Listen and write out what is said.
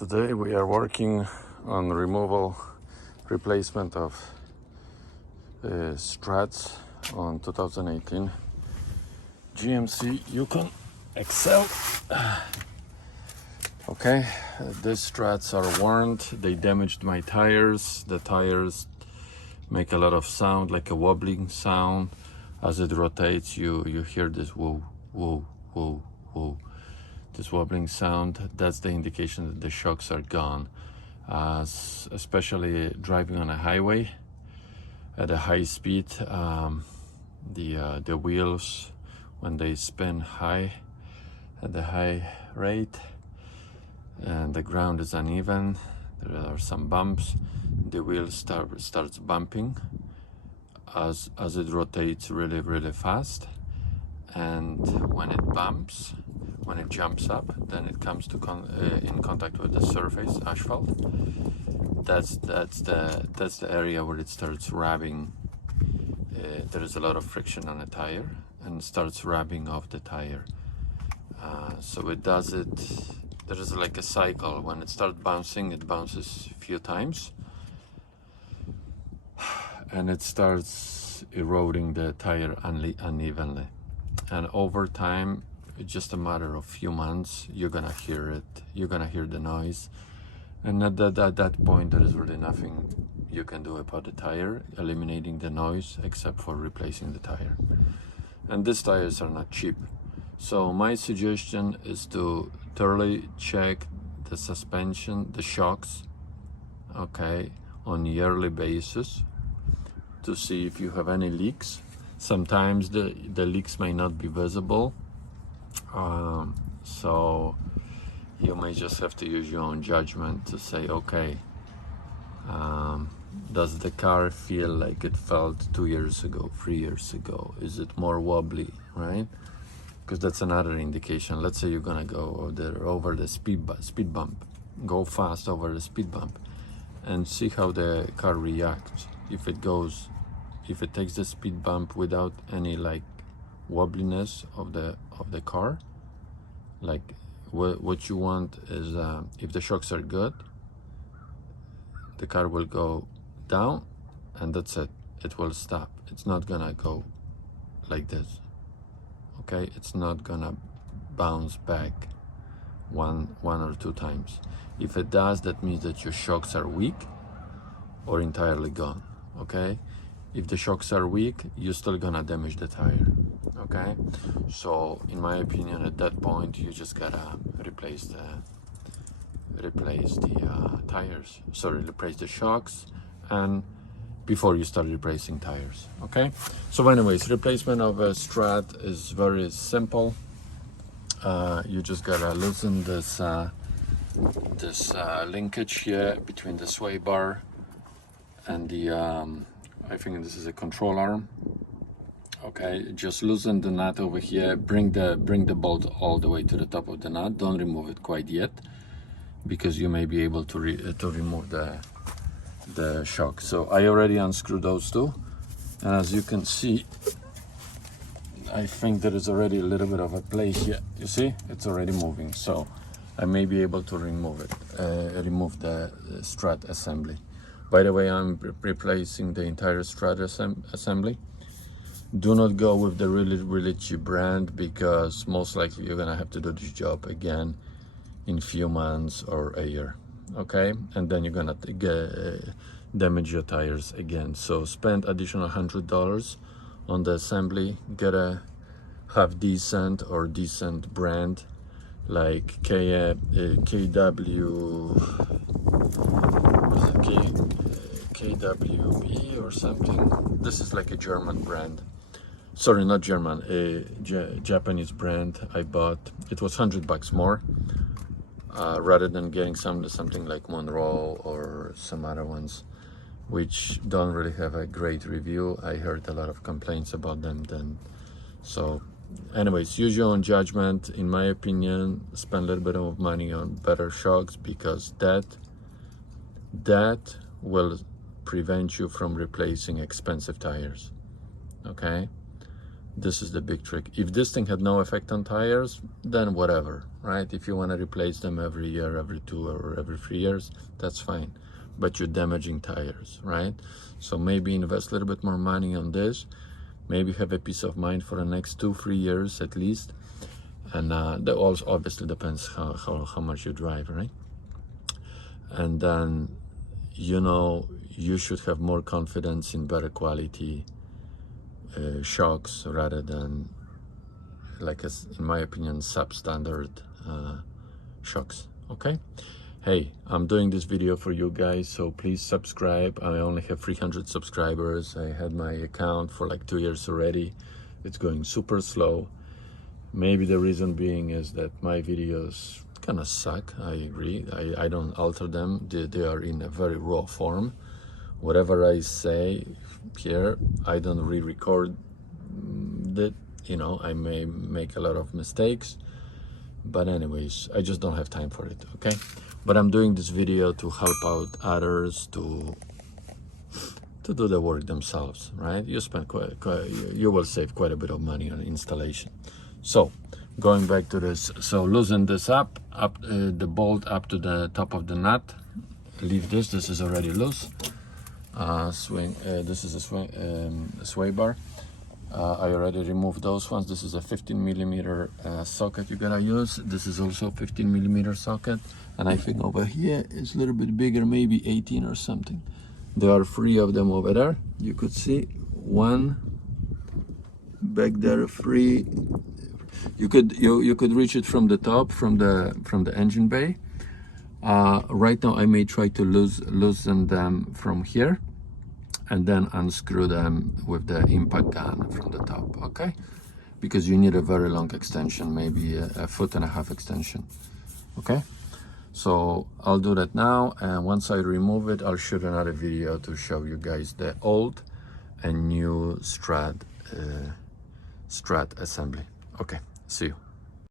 Today we are working on replacement of struts on 2018 GMC Yukon XL. Okay, these struts are worn. They damaged my tires. The tires make a lot of sound, like a wobbling sound. As it rotates, you hear this whoa, whoa, whoa, whoa. This wobbling sound, that's the indication that the shocks are gone. Especially driving on a highway at a high speed, the wheels, when they spin high at the high rate and the ground is uneven, there are some bumps, the wheel starts bumping as it rotates really fast. And when it bumps, when it jumps up, then it comes to in contact with the surface, asphalt. That's the area where it starts rubbing. There is a lot of friction on the tire and starts rubbing off the tire. So it does it. There is like a cycle. When it starts bouncing, it bounces a few times, and it starts eroding the tire unevenly. And over time, it's just a matter of few months, you're gonna hear it, you're gonna hear the noise. And at that point, there is really nothing you can do about the tire, eliminating the noise, except for replacing the tire. And these tires are not cheap. So my suggestion is to thoroughly check the suspension, the shocks, okay, on a yearly basis to see if you have any leaks. Sometimes the leaks may not be visible, so you may just have to use your own judgment to say, okay, does the car feel like it felt 2 years ago, 3 years ago? Is it more wobbly, right? Because that's another indication. Let's say you're gonna go over the speed bump, go fast over the speed bump, and see how the car reacts. If it takes the speed bump without any like wobbliness of the car, like what you want is if the shocks are good, the car will go down and that's it. It will stop. It's not gonna go like this. Okay, it's not gonna bounce back one or two times. If it does, that means that your shocks are weak or entirely gone. Okay, if the shocks are weak, you're still gonna damage the tire. Okay, so in my opinion, at that point, you just gotta replace the tires. Sorry, replace the shocks, and before you start replacing tires. Okay, so anyways, replacement of a strut is very simple. You just gotta loosen this linkage here between the sway bar and the I think this is a control arm. Okay, just loosen the nut over here. Bring the bolt all the way to the top of the nut. Don't remove it quite yet, because you may be able to remove the shock. So I already unscrewed those two, and as you can see, I think there is already a little bit of a play here. You see, it's already moving. So I may be able to remove the strut assembly. By the way, I'm replacing the entire strut assembly. Do not go with the really cheap brand, because most likely you're gonna have to do this job again in a few months or a year. Okay, and then you're gonna damage your tires again. So spend additional $100 on the assembly. Gotta have decent brand like KWB or something. This is like a German brand. Sorry, not German, a Japanese brand I bought. It was $100 more, rather than getting something like Monroe or some other ones, which don't really have a great review. I heard a lot of complaints about them then. So anyways, use your own judgment. In my opinion, spend a little bit of money on better shocks, because that will prevent you from replacing expensive tires. Okay, This is the big trick. If this thing had no effect on tires, then whatever, right? If you want to replace them every year, every 2 or every 3 years, that's fine. But you're damaging tires, right? So maybe invest a little bit more money on this. Maybe have a peace of mind for the next 2-3 years at least. And that also obviously depends how much you drive, right? And then, you know, you should have more confidence in better quality shocks rather than, like, in my opinion, substandard shocks. Okay, hey, I'm doing this video for you guys, so please subscribe. I only have 300 subscribers. I had my account for like 2 years already. It's going super slow. Maybe the reason being is that my videos kind of suck. I agree. I don't alter them. They are in a very raw form. Whatever I say here, I don't re-record it. You know, I may make a lot of mistakes, but anyways, I just don't have time for it. Okay, but I'm doing this video to help out others to do the work themselves, right? You spend you will save quite a bit of money on installation. So going back to this, so loosen this up the bolt up to the top of the nut. Leave this is already loose. Swing, this is a sway bar. I already removed those ones. This is a 15mm socket you gotta use. This is also 15mm socket, and I think over here is a little bit bigger, maybe 18 or something. There are 3 of them over there. You could see 1 back there, 3. You could reach it from the top, from the engine bay. Right now I may try to loosen them from here and then unscrew them with the impact gun from the top, okay? Because you need a very long extension, maybe a 1.5 foot extension, okay? So I'll do that now, and once I remove it, I'll shoot another video to show you guys the old and new strut assembly. Okay, see you.